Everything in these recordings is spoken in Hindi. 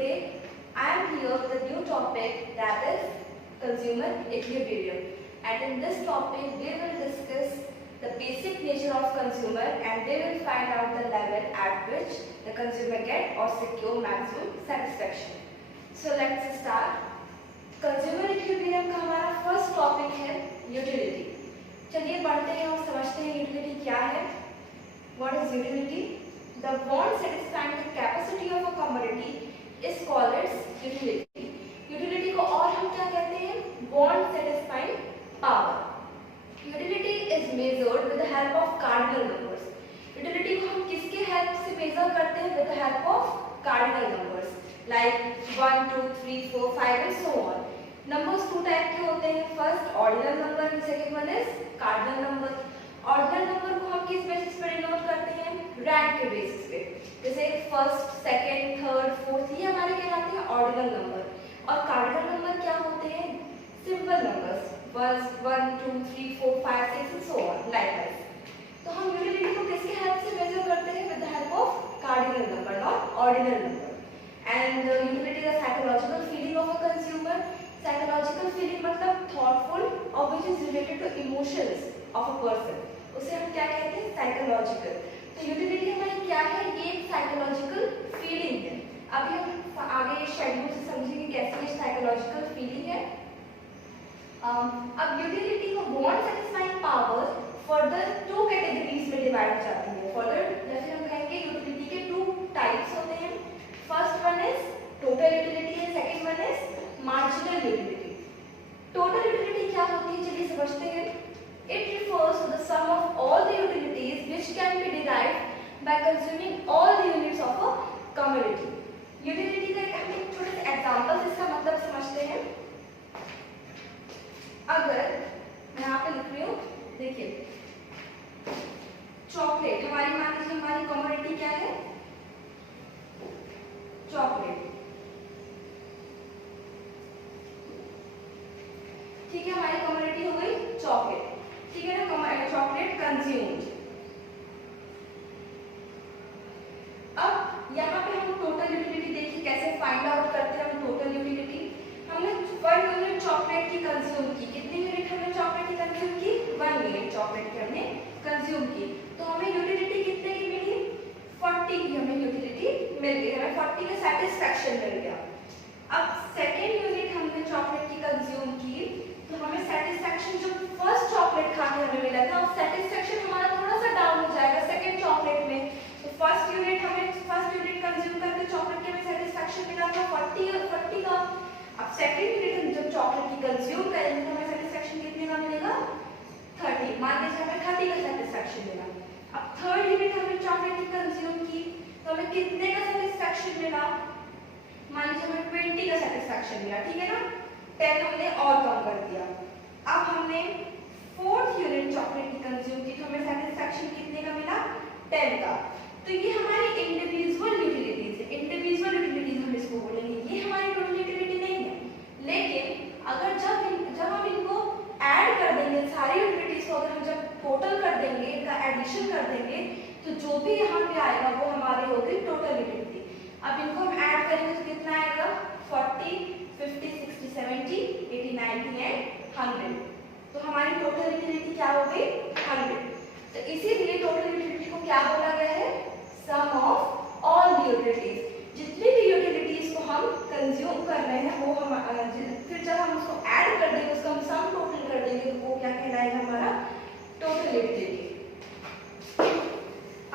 today I am here with a new topic, that is consumer equilibrium. And in this topic we will discuss the basic nature of consumer and we will find out the level at which the consumer get or secure maximum satisfaction. So let's start. Consumer equilibrium का हमारा फर्स्ट टॉपिक है यूटिलिटी. चलिए पढ़ते हैं और समझते हैं यूटिलिटी क्या है. What is utility? The bond satisfying the capacity of a commodity is called its utility. Utility को और हम क्या कहते हैं? Bond satisfying power. Utility is measured with the help of cardinal numbers. Utility को हम किसके हेल्प से मेजर करते हैं? With the help of cardinal numbers like 1, 2, 3, 4, 5 and so on. Numbers two type के होते हैं. First ordinal number and second one is cardinal number. Ordinal number को हम किस बेसिस पर डिनोट करते हैं? रैंक के बेसिस पे. जैसे फर्स्ट, सेकंड, थर्ड, फोर्थ ये हमारे कहलाते हैं ऑर्डिनल नंबर. और कार्डिनल नंबर क्या होते हैं? Simple numbers 1, 2, 3, 4, 5, 6 and so on like that. तो हम यूटिलिटी को किसके हेल्प से मेजर करते हैं? With the help of cardinal number not ordinal number. And utility is a psychological feeling of a consumer. Psychological feeling मतलब thoughtful or which is related to emotions of a person. उसे हम क्या कहते हैं? Psychological. तो utility हमारी क्या है? ये एक psychological feeling है. अभी हम आगे शेड्यूल से समझेंगे कैसे ये psychological feeling है. अब utility को bond satisfying power further two categories में divide जाती है. Further जैसे हम कहेंगे utility के two types होते हैं. First one is total utility and second one is marginal utility. Total utility क्या होती है? चलिए समझते हैं. It refers to the sum of all the utilities which can be derived by consuming all the units of a commodity. Utility का हम एक छोटे से एग्जांपल इसका मतलब समझते हैं. अगर मैं यहाँ पे लिख रही हूँ, देखिए चॉकलेट हमारी, मान लीजिए हमारी कमोडिटी क्या है? चॉकलेट. ठीक है, हमारी कमोडिटी हो गई चॉकलेट. ठीक है ना, चॉकलेट कंज्यूम्ड. अब यहाँ पे हम टोटल यूटिलिटी देखिए कैसे फाइंड आउट करते हैं. हम टोटल यूटिलिटी हमने 1 यूनिट चॉकलेट की कंज्यूम की. कितनी यूनिट हमने चॉकलेट की कंज्यूम की? 1 यूनिट चॉकलेट की हमने कंज्यूम की. तो हमें यूटिलिटी कितने की मिली? 40 की हमें यूटिलिटी मिल गई. हमें 40 का सेटिस्फैक्शन मिल गया. अब सेकेंड यूनिट हमने चॉकलेट की कंज्यूम की तो हमें सेटिस्फैक्शन जो फर्स्ट चॉकलेट खा के हमें मिला था, अब सेटिस्फैक्शन हमारा थोड़ा सा डाउन हो जाएगा सेकेंड चॉकलेट में. तो फर्स्ट यूनिट कंज्यूम करके चॉकलेट के हमें सेटिस्फैक्शन मिला था 40 का. अब सेकेंड यूनिट हम जब चॉकलेट की कंज्यूम करेंगे तो हमें सेटिस्फैक्शन कितने का मिलेगा? 30. मान लीजिए हमें 30 का सेटिस्फैक्शन मिला. अब थर्ड यूनिट हमने चॉकलेट की कंज्यूम की तो हमें कितने का सेटिस्फैक्शन मिला? मान लीजिए हमें 20 का सेटिस्फैक्शन मिला. ठीक है ना, 10 हमने और कम कर दिया. अब हमने फोर्थ यूनिट चॉकलेट की कंज्यूम की तो हमें सेटिस्फैक्शन कितने का मिला? 10 का. तो ये हमारी इंडिविजुअल यूटिलिटीज है. इंडिविजुअल यूटिलिटीज हम इसको बोलेंगे. ये हमारी टोटल यूटिलिटी नहीं है. लेकिन अगर जब हम इनको ऐड कर देंगे, सारी यूटिलिटीज को अगर हम जब टोटल कर देंगे, इनका एडिशन कर देंगे तो जो भी यहाँ पे आएगा वो हमारी होगी टोटल यूटिलिटी. अब इनको हम ऐड करेंगे तो कितना आएगा? 40, 50, 60, 70, 80, 90 एंड 100. तो हमारी टोटल यूटिलिटी क्या हो गई? 100. तो इसीलिए टोटल यूटिलिटी को क्या बोला गया है? सम ऑफ ऑल द यूटिलिटीज. जितनी भी यूटिलिटीज को हम कंज्यूम कर रहे हैं वो हम फिर जब हम उसको ऐड कर देंगे, उसका हम सम टोटल कर देंगे तो वो क्या कहलाएगा? हमारा टोटल यूटिलिटी.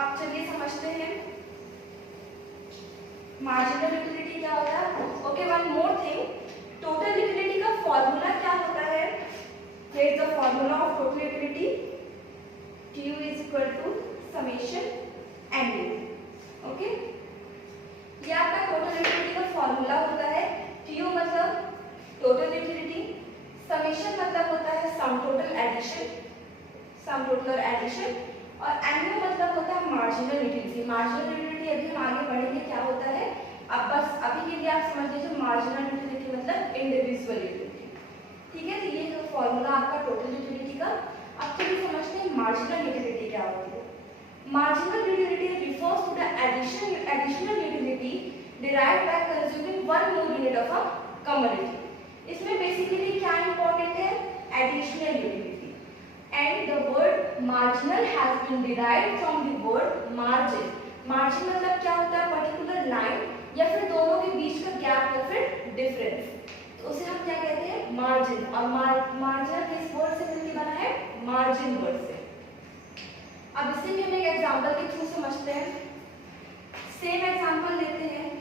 अब चलिए समझते हैं मार्जिनल यूटिलिटी क्या होता है. Okay, one more thing. Total utility का फॉर्मूला क्या होता है? Here is the formula of total utility. TU is equal to summation MU. Okay, ये आपका टोटल यूटिलिटी का फॉर्मूला होता है. TU मतलब टोटल यूटिलिटी, समेशन मतलब होता है sum total addition, sum total addition, और MU मतलब होता है मार्जिनल यूटिलिटी. मार्जिनल यूटिलिटी अभी हम आगे बढ़ेंगे क्या होता है. अब बस अभी के लिए आप समझ लीजिए मार्जिनल यूटिलिटी मतलब इंडिविजुअल यूटिलिटी. ठीक है, तो ये फॉर्मूला आपका टोटल यूटिलिटी का. अब चलिए समझते हैं मार्जिनल यूटिलिटी क्या होती है. Marginal utility refers to the additional utility derived by consuming one more unit of a commodity. इसमें बेसिकली क्या इंपॉर्टेंट है, additional utility, and the word marginal has been derived from the word margin. Margin मतलब क्या होता है, पर्टिकुलर लाइन या फिर दोनों के बीच का गैप या फिर डिफरेंस, तो उसे हम क्या कहते हैं, मार्जिन. और मार्जिन किस वर्ड से मिलकर बना है, मार्जिन वर्ड से. अब इसे भी हम एक एग्जांपल के थ्रू समझते हैं. सेम एग्जांपल लेते हैं.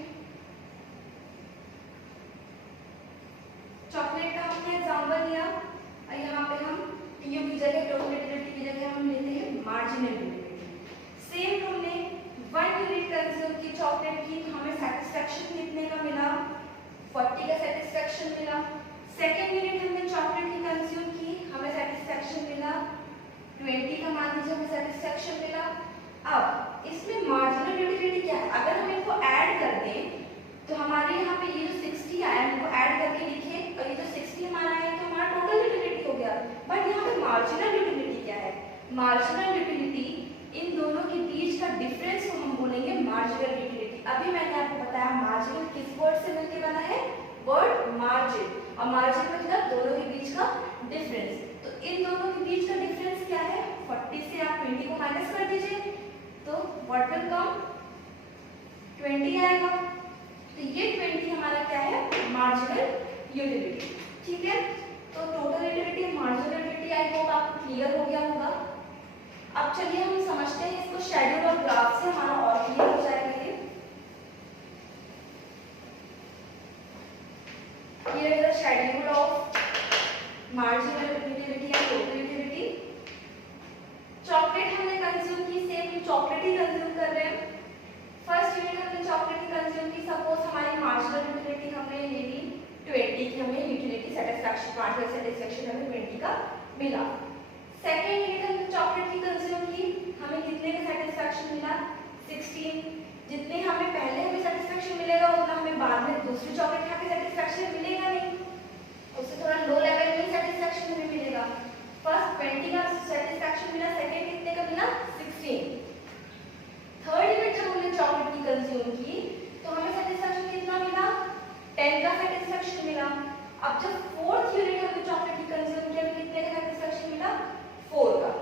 चॉकलेट का हमने एग्जांपल लिया और यहाँ पे हम टीयू की जगह, टोटल यूटिलिटी की जगह हम लेते हैं मार्जिनल यूटिलिटी. सेम हमने 1 यूनिट कंज्यूम की चॉकलेट की, तो हमें सेटिस्फैक्शन कितने का मिला, 40 का सेटिस्फैक्शन मिला. सेकेंड यूनिट हमने चॉकलेट की कंज्यूम की, हमें सेटिस्फैक्शन मिला 20 का, मान लीजिए हमें सेटिस्फैक्शन मिला. अब इसमें मार्जिनल यूटिलिटी क्या है, अगर हम इनको ऐड कर दें तो हमारे यहाँ पे ये जो 60 आया है, इनको ऐड करके लिखे, और ये जो 60 हमारा है तो हमारा टोटल यूटिलिटी हो गया. बट यहाँ पे मार्जिनल यूटिलिटी क्या है, मार्जिनल यूटिलिटी इन दोनों के बीच का डिफरेंस को हम बोलेंगे मार्जिनल यूटिलिटी. अभी मैंने आपको बताया मार्जिनल किस वर्ड से मिलकर बना है, वर्ड मार्जिन, और मार्जिन मतलब दोनों के बीच का डिफरेंस. तो इन दोनों के बीच का डिफरेंस क्या है, 40 से आप 20 को माइनस कर दीजिए, तो व्हाट विल कम, 20 आएगा. तो ये 20 हमारा क्या है, मार्जिनल यूटिलिटी. ठीक है, तो total utility, marginal utility, I hope आपको क्लियर हो गया होगा. अब चलिए हम समझते हैं इसको शेड्यूल और ग्राफ से, हमारा और क्लियर हो जाएगा. ये here is the schedule of marginal utility and total utility. Chocolate हमने कंज्यूम की, सेम चॉकलेट ही कंज्यूम कर रहे हैं. फर्स्ट यूनिट हमने चॉकलेट की कंज्यूम की, सपोज हमारी मार्जिनल यूटिलिटी हमने ले ली 20 की, हमें यूटिलिटी सेटिस्फैक्शन, मार्जिनल सेटिस्फैक्शन हमें 20 का मिला. सेकेंड यूनिट हमने चॉकलेट की कंज्यूम की, हमें कितने का सेटिस्फैक्शन मिला, 16. जितने हमें पहले हमें सेटिस्फैक्शन मिलेगा उतना हमें बाद में दूसरी चॉकलेट खा के सेटिस्फैक्शन मिलेगा नहीं, उससे थोड़ा लो लेवल में सेटिस्फैक्शन हमें मिलेगा. फर्स्ट 20 का सेटिस्फैक्शन मिला, सेकेंड कितने का मिला, 16. थर्ड यूनिट जब हमने चॉकलेट की कंज्यूम की तो हमें सेटिस्फैक्शन कितना मिला, 10 का सेटिस्फैक्शन मिला. अब जब फोर्थ यूनिट हमने चॉकलेट की कंज्यूम किया, हमें कितने का सेटिस्फैक्शन मिला, 4 का.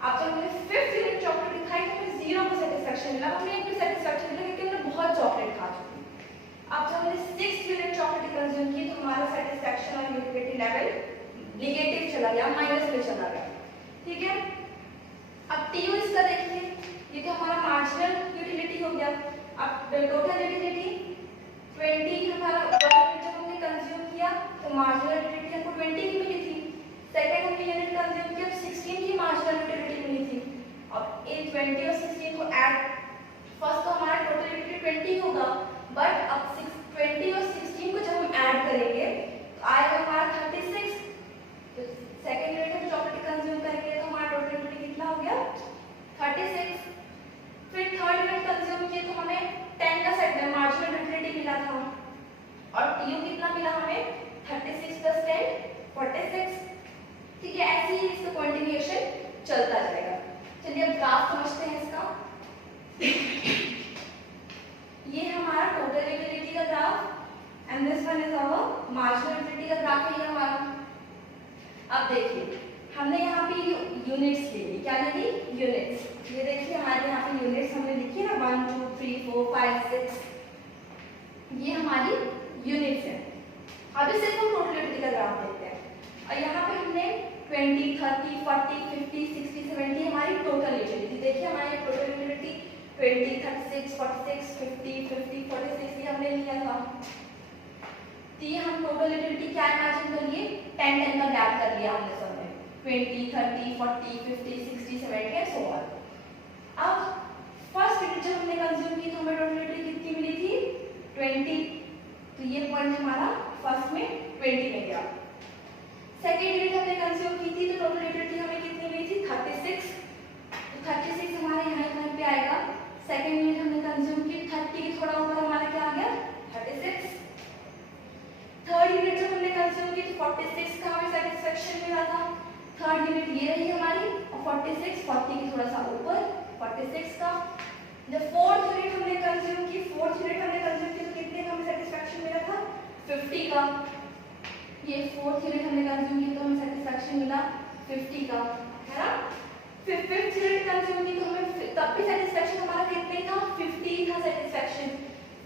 अब जब हमने फिफ्थ यूनिट चॉकलेट खाई तो हमें 0 का सेटिस्फैक्शन मिला, हमें एक भी सेटिस्फैक्शन मिला क्योंकि हमने बहुत चॉकलेट खा चुकी. अब जब हमने सिक्स्थ यूनिट चॉकलेट कंज्यूम की तो हमारा सेटिस्फैक्शन और यूटिलिटी लेवल नेगेटिव चला गया, माइनस में चला गया. ठीक है, अब टीयू इसका देखिए, ये तो हमारा मार्जिनल यूटिलिटी हो गया. अब टोटल यूटिलिटी 20 हमारा जब हमने कंज्यूम किया तो मार्जिनल यूटिलिटी हमको 20 की मिली थी. सेकेंड हमने यूनिट कंज्यूम किया 16 की मार्जिनल यूटिलिटी मिली थी. अब इन 20 और 16 को ऐड, फर्स्ट तो हमारा टोटल यूटिलिटी 20 होगा, बट अब 20 और 16 को जब हम ऐड करेंगे तो आएगा हमारा 36. तो सेकेंड यूनिट हम चॉकलेट कंज्यूम करेंगे तो हमारा टोटल यूटिलिटी कितना हो गया, 36. फिर थर्ड यूनिट कंज्यूम किए तो हमें 10 का सेट में मार्जिनल यूटिलिटी मिला था, और टीयू कितना मिला हमें, 36 + 10 46. ठीक है, ऐसे ही इसका कंटिन्यूएशन चलता जाएगा. चलिए अब ग्राफ समझते हैं इसका. ये हमारा टोटल यूटिलिटी का graph and this one is our marginal utility का ग्राफ है हमारा. अब देखिए हमने यहाँ पे यूनिट्स ले ली, क्या ले ली, यूनिट्स. ये देखिए हमारे यहाँ पे यूनिट्स हमने लिखी है ना, 1 2 3 4 5 6, ये हमारी यूनिट्स है. अब इसे हम टोटल यूटिलिटी का ग्राफ देखते हैं, और यहाँ पे हमने 20 30 40 50 60 70 हमारी टोटल यूटिलिटी. देखिए हमारी टोटल यूटिलिटी 20 36 46 50 50 46 ये हमने लिया था. तो ये हम टोटल यूटिलिटी क्या इमेजिन करिए, 10 10 का गैप कर लिया हमने सब में, 20 30 40 50 60 70 एंड सो ऑन. अब फर्स्ट यूनिट जब हमने कंज्यूम की तो हमें टोटल यूटिलिटी कितनी मिली थी, 20. तो ये पॉइंट हमारा फर्स्ट में 20 में गया. सेकेंड यूनिट हमने कंज्यूम की थी तो टोटल यूटिलिटी हमें कितनी मिली थी, 36. तो 36 हमारे यहाँ कहीं पे आएगा. सेकेंड यूनिट हमने कंज्यूम की, 30 के थोड़ा ऊपर हमारा क्या आ गया, 36. थर्ड यूनिट जब हमने कंज्यूम की तो 46 का हमें सेटिस्फैक्शन मिला था. थर्ड यूनिट ये रही हमारी, और 46 40 के थोड़ा सा ऊपर 46 का. जब फोर्थ यूनिट हमने कंज्यूम की तो कितने का हमें सेटिस्फैक्शन मिला था? 50 का। ये फोर्थ यूनिट हमने कंज्यूम की तो हमें सेटिस्फैक्शन मिला 50 का, है ना। फिर फिफ्थ यूनिट कंज्यूम की तो हमें तब भी सेटिस्फैक्शन हमारा कितने था? 50 था सेटिस्फैक्शन।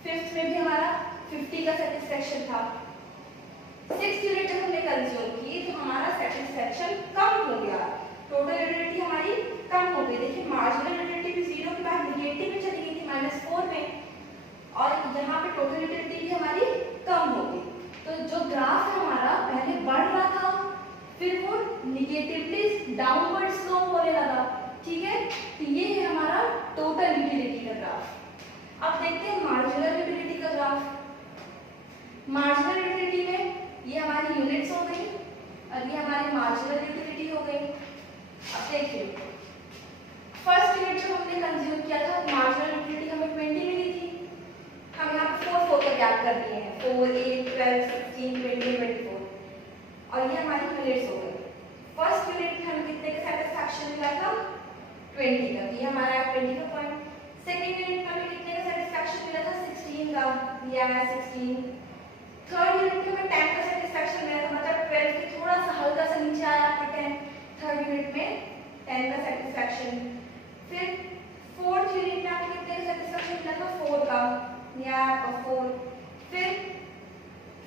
फिफ्थ में भी हमारा 50 का सेटिस्फैक्शन था। सिक्स्थ यूनिट जब हमने कंज्यूम की तो हमारा सेटिस्फैक्शन कम हो गया, टोटल यूटिलिटी हमारी कम हो गई। देखिए मार्जिनल यूटिलिटी भी 0 के बाद नेगेटिव में चली गई थी -4 में, और यहाँ पे टोटल यूटिलिटी भी हमारी कम हो गई। तो जो ग्राफ है हमारा पहले बढ़ रहा था, फिर वो निगेटिवली डाउनवर्ड स्लोप होने लगा, ठीक है। तो ये है हमारा टोटल यूटिलिटी का ग्राफ। अब देखते हैं मार्जिनल यूटिलिटी का ग्राफ। मार्जिनल यूटिलिटी में ये हमारी यूनिट्स हो गई और ये हमारी मार्जिनल यूटिलिटी हो गई। अब देखिए फर्स्ट यूनिट जो हमने कंज्यूम किया था मार्जिनल यूटिलिटी हमें 20 मिली थी, हम यहाँ पे 4 4 याद कर दिए हैं, 4 8 12 16 20 24, और ये हमारी यूनिट्स हो गई। फर्स्ट यूनिट में हमें कितने का सेटिस्फैक्शन मिला था? 20 का, ये हमारा 20 का पॉइंट। सेकंड यूनिट में हमें कितने का सेटिस्फैक्शन मिला था? 16 का, ये हमारा 16। थर्ड यूनिट में हमें 10 का सेटिस्फैक्शन मिला था, मतलब 12 के थोड़ा सा हल्का सा नीचे आया आपका 10। थर्ड यूनिट में 10 का सेटिस्फैक्शन। फिर फोर्थ यूनिट में आपको कितने का सेटिस्फैक्शन मिला था? 4 का, या आपका 4। फिर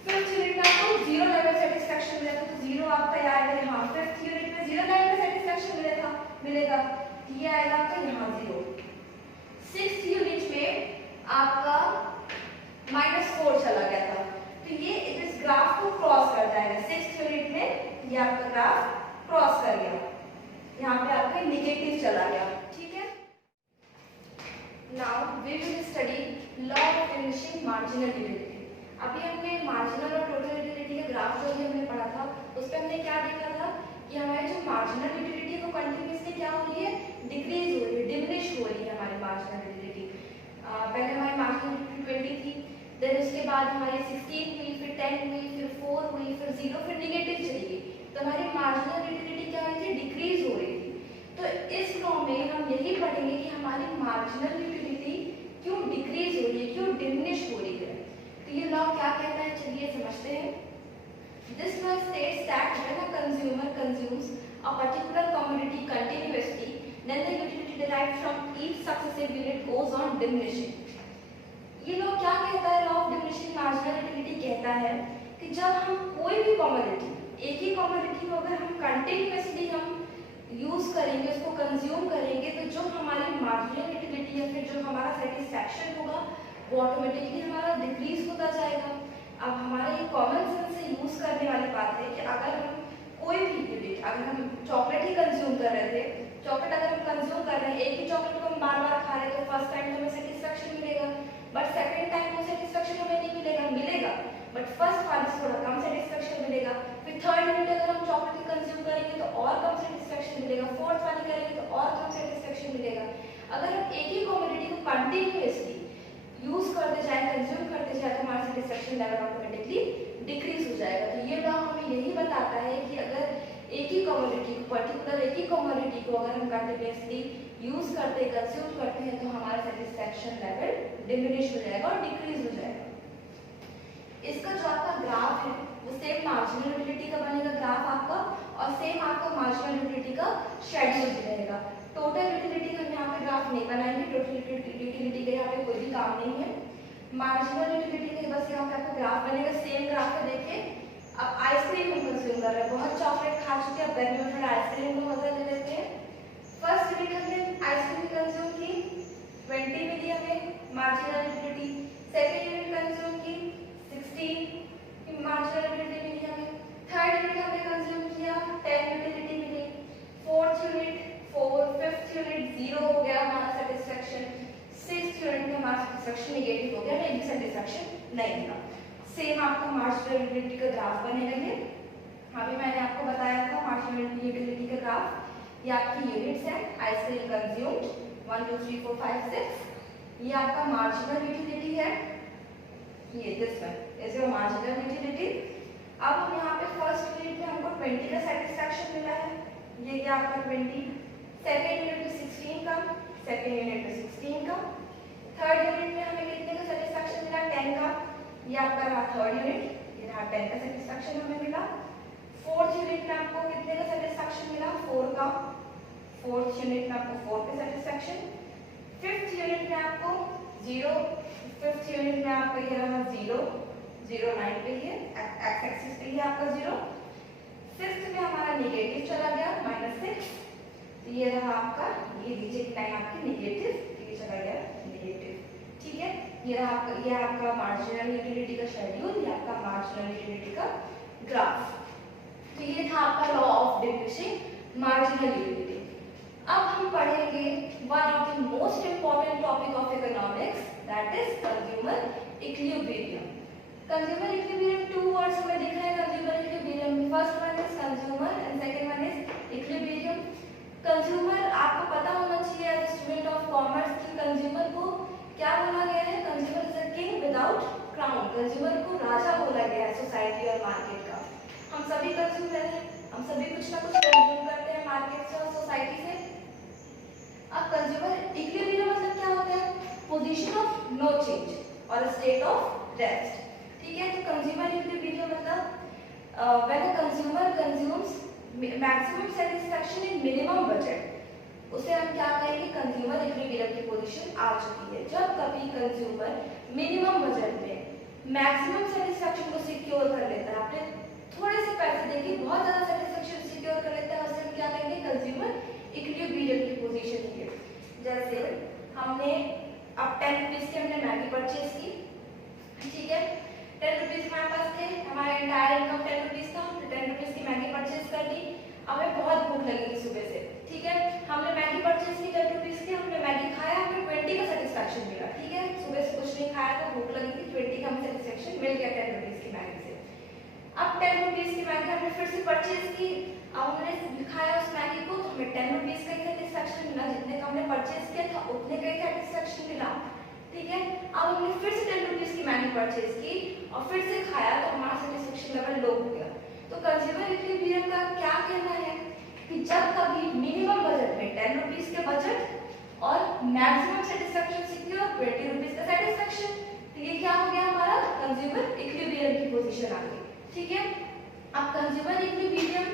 फिफ्थ यूनिट में आपको 0 लेवल सेटिस्फैक्शन मिला था, तो 0 आपका आएगा यहाँ। फिफ्थ यूनिट में 0 लेवल का सेटिस्फैक्शन मिलेगा, ये आएगा आपका यहाँ 0। सिक्स्थ यूनिट में आपका -4 चला गया था, तो ये इस ग्राफ को क्रॉस कर जाएगा। सिक्स्थ यूनिट में ये आपका ग्राफ क्रॉस कर गया, यहाँ पे आपका निगेटिव चला गया, ठीक है। Now we will study law of diminishing marginal utility. अभी हमने मार्जिनल और टोटल यूटिलिटी का ग्राफ जो हमने पढ़ा था, उस पर हमने क्या देखा था कि हमारी जो मार्जिनल यूटिलिटी है वो कंटिन्यूअसली क्या हो रही है? डिक्रीज हो रही है, डिमिनिश हो रही है हमारी मार्जिनल यूटिलिटी। पहले हमारी मार्जिनल यूटिलिटी 20 थी, देन उसके बाद हमारी 16 हुई, फिर 10 हुई, फिर 4 हुई, फिर 0, फिर निगेटिव चली गई। तो हमारी मार्जिनल यूटिलिटी क्या हो रही थी? डिक्रीज हो रही थी। तो इस लॉ में हम यही पढ़ेंगे कि हमारी मार्जिनल यूटिलिटी क्यों डिक्रीज हो रही है, क्यों डिमिनिश हो रही है। तो ये लॉ क्या कहता है, चलिए समझते हैं। This law states that when a consumer consumes a particular commodity continuously, then the utility derived from each successive unit goes on diminishing. ये लॉ क्या कहता है? Law of diminishing marginal utility कहता है कि जब हम कोई भी कमोडिटी, एक ही कमोडिटी को अगर हम कंटिन्यूअसली हम यूज करेंगे, उसको कंज्यूम करेंगे, तो जो हमारी मार्जिनल यूटिलिटी या फिर जो हमारा सेटिस्फैक्शन होगा वो ऑटोमेटिकली हमारा डिक्रीज होता जाएगा। अब हमारे ये कॉमन सेंस से यूज करने वाली बात है कि अगर हम कोई भी यूनिट, अगर हम चॉकलेट ही कंज्यूम कर रहे थे, चॉकलेट अगर हम कंज्यूम कर रहे हैं, एक ही चॉकलेट को हम बार बार खा रहे हैं, तो फर्स्ट टाइम हमें सेटिस्फैक्शन मिलेगा, बट सेकंड टाइम वो सेटिस्फैक्शन हमें नहीं मिलेगा, बट फर्स्ट वाले से थोड़ा कम सेटिस्फैक्शन मिलेगा। फिर थर्ड यूनिट अगर हम चॉकलेट कंज्यूम करेंगे तो और कम सेटिस्फैक्शन मिलेगा, फोर्थ वाली करेंगे तो और कम सेटिस्फैक्शन मिलेगा। अगर हम एक ही कमोडिटी को कंटिन्यूअसली यूज करते जाए, कंज्यूम करते जाए, तो हमारा सेटिस्फैक्शन लेवल ऑटोमेटिकली डिक्रीज हो जाएगा। तो ये लॉ हमें यही बताता है कि अगर एक ही कमोडिटी को, पर्टिकुलर एक ही कमोडिटी को अगर हम कंटिन्यूअसली यूज करते, कंज्यूम करते हैं, तो हमारा सेटिस्फैक्शन लेवल डिमिनिश हो जाएगा और डिक्रीज हो जाएगा। इसका जो आपका ग्राफ है वो सेम मार्जिनल यूटिलिटी का बनेगा ग्राफ आपका, और सेम आपका मार्जिनल यूटिलिटी का शेड्यूल रहेगा। टोटल यूटिलिटी हम यहाँ पे ग्राफ नहीं बनाएंगे, टोटल यूटिलिटी का यहाँ पे कोई भी काम नहीं है। मार्जिनल यूटिलिटी के बस यहाँ पे आपको ग्राफ बनेगा, सेम ग्राफ है। देखिए अब आइसक्रीम हम कंज्यूम कर रहे हैं, बहुत चॉकलेट खा चुके हैं, अब गर्मी में थोड़ा आइसक्रीम का मजा ले लेते हैं। फर्स्ट यूनिट हमने आइसक्रीम कंज्यूम की, 20 मिली हमें marginal utility. Second unit consume की, 16 मार्जिनल यूटिलिटी मिली हमें। थर्ड यूनिट हमने कंज्यूम किया, 10 यूटिलिटी मिली। फोर्थ यूनिट 4, फिफ्थ यूनिट 0 हो गया हमारा सेटिस्फैक्शन। सिक्स्थ यूनिट में हमारा सेटिस्फैक्शन नेगेटिव हो गया, नहीं सेटिस्फैक्शन नहीं था। सेम आपका मार्जिनल यूटिलिटी का ग्राफ बनेगा। ये अभी मैंने आपको बताया था मार्जिनल यूटिलिटी का ग्राफ। ये आपकी यूनिट्स है, आइसक्रीम कंज्यूम 1 2 3 4 5 6। ये आपका मार्जिनल यूटिलिटी है, ये this one is your marginal utility. अब हम यहाँ पे फर्स्ट यूनिट में हमको 20 का सेटिस्फैक्शन मिला है, ये क्या आपका 20। सेकेंड यूनिट में 16 का, सेकेंड यूनिट में 16 का, थर्ड यूनिट में हमें कितने का सेटिस्फैक्शन मिला 10 का, ये आपका रहा थर्ड यूनिट, ये रहा 10 का सेटिस्फैक्शन हमें मिला। फोर्थ यूनिट में आपको कितने का सेटिस्फैक्शन मिला 4 का, फोर्थ यूनिट में आपको 4 का सेटिस्फैक्शन। फिफ्थ यूनिट में आपको 0, फिफ्थ यूनिट में आपका ये रहा 0, 0 9 पे ही एक्स एक्सिस पे ही आपका 0। सिक्स्थ में हमारा नेगेटिव चला गया -6, तो ये रहा आपका, ये डिजिट लाइन आपकी नेगेटिव, ये चला गया नेगेटिव, ठीक है। ये रहा आपका, ये आपका मार्जिनल यूटिलिटी का शेड्यूल, ये आपका मार्जिनल यूटिलिटी का ग्राफ। तो ये था आपका law of diminishing marginal utility. अब हम पढ़ेंगे one of the most important topic of economics, that is consumer equilibrium. Consumer equilibrium, two words हमें दिख रहे हैं consumer equilibrium. First one is consumer and second one is equilibrium. Consumer आपको पता होना चाहिए एज स्टूडेंट ऑफ कॉमर्स कि कंज्यूमर को क्या बोला गया है, consumer is a king without crown. Consumer को राजा बोला गया है सोसाइटी और मार्केट का। हम सभी कंज्यूमर हैं, हम सभी कुछ ना कुछ कंज्यूम करते हैं मार्केट से और सोसाइटी से। अब कंज्यूमर इक्विलिब्रियम मतलब क्या होता है, पोजीशन ऑफ नो चेंज और स्टेट ऑफ रेस्ट, ठीक है। तो कंज्यूमर इक्विलिब्रियम मतलब when a consumer consumes maximum satisfaction in minimum budget, उसे हम क्या कहेंगे, कंज्यूमर इक्विलिब्रियम की पोजीशन आ चुकी है। जब कभी कंज्यूमर मिनिमम बजट में मैक्सिमम सेटिस्फैक्शन को सिक्योर कर लेता है, आपने थोड़े से पैसे देके बहुत ज्यादा सेटिस्फैक्शन सिक्योर कर लेता है, उसे हम क्या कहेंगे, कंज्यूमर इक्विलिब्रियम की पोजीशन है। जैसे हमने अब 10 रुपीज की हमने मैगी परचेज की, ठीक है। 10 रुपीज हमारे पास थे, हमारा एंटायर इनकम 10 रुपीज था, तो 10 रुपीज की मैगी परचेज कर दी। हमें बहुत भूख लगी थी सुबह से, ठीक है। हमने मैगी परचेज की 10 रुपीज की, हमने मैगी खाया, हमें 20 का सेटिस्फैक्शन मिला, ठीक है। सुबह से कुछ नहीं खाया था, भूख लगी थी, 20 का हमें सेटिस्फैक्शन मिल गया 10 रुपीज की मैगी से। अब 10 रुपीज की मैगी हमने फिर से परचेज की, अब हमने खाया उस मैगी को, तो हमें 10 रुपीज का सेटिस्फैक्शन मिला, जितने का हमने परचेज किया था उतने का ही सेटिस्फैक्शन मिला, ठीक है। अब हमने फिर से 10 रुपीज की मैगी परचेज की और फिर से खाया, तो हमारा सेटिस्फैक्शन लेवल लो हो गया। तो कंज्यूमर इक्विलिब्रियम का क्या कहना है कि जब कभी मिनिमम बजट में 10 रुपीज के बजट और मैक्सिमम सेटिस्फैक्शन सिक्योर 20 रुपीज का सेटिस्फैक्शन, तो ये क्या हो गया, हमारा कंज्यूमर इक्विलिब्रियम की पोजीशन आ गई, ठीक है। अब कंज्यूमर इक्विलिब्रियम,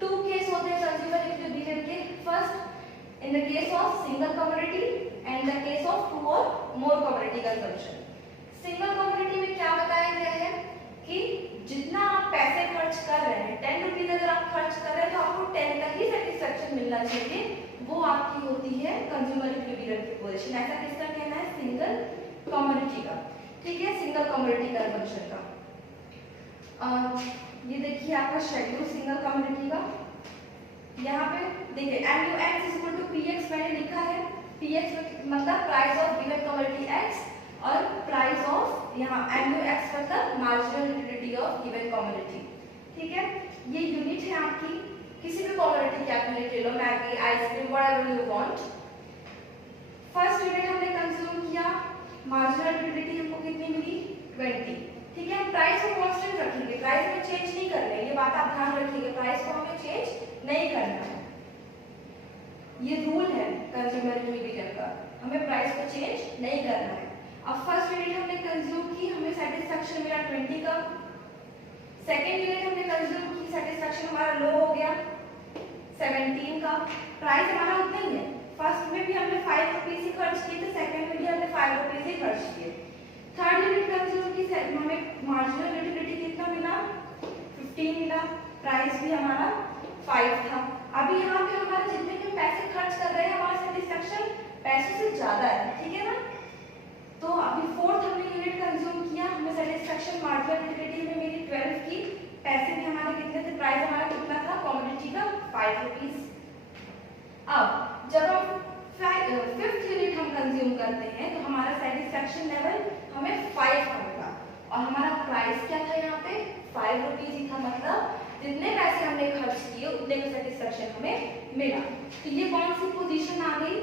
टू केस होते हैं कंज्यूमर इक्विलिब्रियम के। First, in the case of single commodity and the case of two और more commodity consumption. Single commodity में क्या बताया गया है कि जितना आप पैसे खर्च कर रहे हैं, 10 रुपीज अगर आप खर्च कर रहे हैं तो आपको 10 का ही सेटिस्फैक्शन मिलना चाहिए, वो आपकी होती है कंज्यूमर इक्विलिब्रियम की पोजीशन। ऐसा किसका कहना है, सिंगल कमोडिटी का, ठीक है, सिंगल कमोडिटी कंजम्पशन का। ये देखिए आपका शेड्यूल सिंगल कमोडिटी का, यहाँ पे देखिए MUX इक्वल टू PX मैंने लिखा है। PX मतलब price of given commodity X और प्राइस ऑफ यहाँ MUX मतलब marginal utility of given commodity, ठीक है। ये यूनिट है आपकी किसी भी कमोडिटी की, आप ले लो Maggi, ice cream, whatever you want. First unit हमने कंज्यूम किया, मार्जिनल यूटिलिटी हमको कितनी मिली 20, ठीक है। हम प्राइस को कांस्टेंट रखेंगे, प्राइस में चेंज नहीं कर रहे, ये बात आप ध्यान रखिएगा, प्राइस को हमें चेंज नहीं करना है, ये रूल है कंज्यूमर इक्विलिब्रियम का, हमें प्राइस को चेंज नहीं करना है। अब फर्स्ट यूनिट हमने कंज्यूम की, हमें सेटिस्फैक्शन मिला 20 का। सेकंड यूनिट हमने कंज्यूम की, सेटिस्फैक्शन हमारा लो हो गया 17 का, प्राइस हमारा उतना ही है। फर्स्ट में भी हमने 5 रुपीज ही खर्च किए थे, सेकंड में भी हमने 5 रुपीज ही खर्च किए। थर्ड यूनिट कंज्यूम की, हमें मार्जिनल यूटिलिटी कितना मिला 15 मिला, प्राइस भी हमारा 5 था। अभी यहाँ पे हमारे जितने भी पैसे खर्च कर रहे हैं, हमारा सेटिस्फैक्शन पैसों से ज्यादा है, ठीक है ना। तो अभी फोर्थ हमने यूनिट कंज्यूम किया, हमें सेटिस्फैक्शन मार्जिनल यूटिलिटी में मिली 12 की, पैसे भी हमारे कितने थे, प्राइस हमारा कितना था कमोडिटी का 5 रुपीज। अब जब हम फिफ्थ यूनिट हम कंज्यूम करते हैं तो हमारा सेटिस्फैक्शन लेवल हमें 5 होगा और हमारा प्राइस क्या था यहाँ पे 5 रुपीज ही था, मतलब जितने पैसे हमने खर्च किए उतने का सेटिस्फैक्शन हमें मिला। तो ये कौन सी पोजीशन आ गई,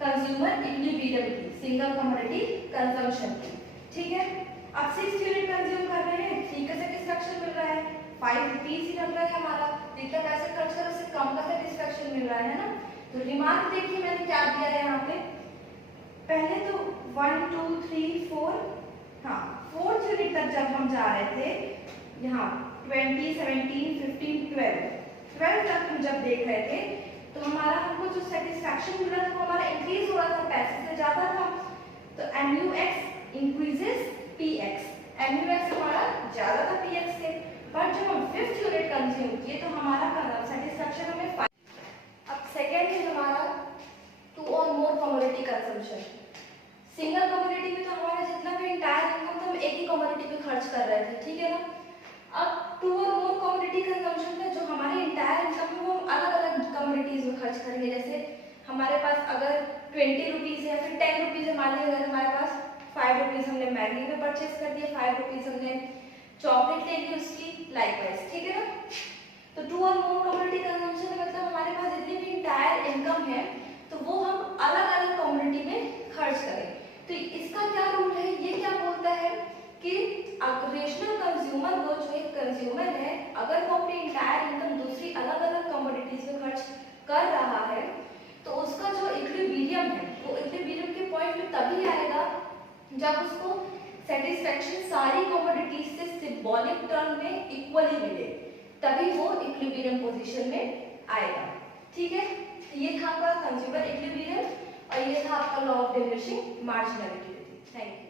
कंज्यूमर इक्विलिब्रियम की, सिंगल कमोडिटी कंजम्पशन की, ठीक है। अब 6 यूनिट कंज्यूम कर रहे हैं, 3 का सेटिस्फैक्शन मिल रहा है, 5 रुपीज ही लग रहा है हमारा, जितना पैसे खर्च करो उससे कम का सेटिस्फैक्शन मिल रहा है ना। तो रिमार्क देखिए मैंने क्या दिया है यहाँ पे, पहले तो 1 2 3 4, हाँ 4th यूनिट तक जब हम जा रहे थे यहाँ 20 17 15 12 तक हम जब देख रहे थे तो हमारा हमको जो सेटिस्फैक्शन मिल रहा था वो हमारा इंक्रीज हो रहा था, पैसे से ज्यादा था। तो MUX इंक्रीजेस PX, MUX हमारा ज्यादा था PX से, बट जब हम 5th यूनिट कंज्यूम किए तो हमारा सेटिस्फैक्शन हमें 5। अब सेकेंड है हमारा 2 और more commodity consumption. Single commodity में तो हमारा जितना भी इंटायर इनकम था हम एक ही कमोडिटी पे खर्च कर रहे थे, ठीक है ना। अब 2 और मोर कमोडिटी कंजम्पशन में जो हमारे इंटायर इनकम है वो हम अलग अलग कमोडिटीज में खर्च करेंगे। जैसे हमारे पास अगर 20 रुपीज है या फिर 10 रुपीज है, मान लीजिए अगर हमारे पास 5 रुपीज हमने मैगी में परचेज कर दिया, 5 रुपीज हमने चॉकलेट ले ली उसकी, लाइकवाइज, ठीक है ना। तो 2 और मोर कमोडिटी कंजम्पशन में मतलब हमारे पास जितनी भी इंटायर इनकम है तो वो हम अलग अलग कमोडिटी में खर्च करें। तो इसका क्या रूल है, ये क्या बोलता है कि रेशनल कंज्यूमर, वो जो एक कंज्यूमर है, अगर वो अपनी इंटायर इनकम दूसरी अलग अलग कमोडिटीज में खर्च कर रहा है तो उसका जो इक्विलिब्रियम है वो इक्विलिब्रियम के पॉइंट में तभी आएगा जब उसको सेटिस्फैक्शन सारी कमोडिटीज से सिंबॉलिक टर्म में इक्वली मिले, तभी वो इक्विलिब्रियम पोजीशन में आएगा, ठीक है। ये था आपका कंज्यूमर इक्विलिब्रियम और ये था आपका law of diminishing marginality. Thank you.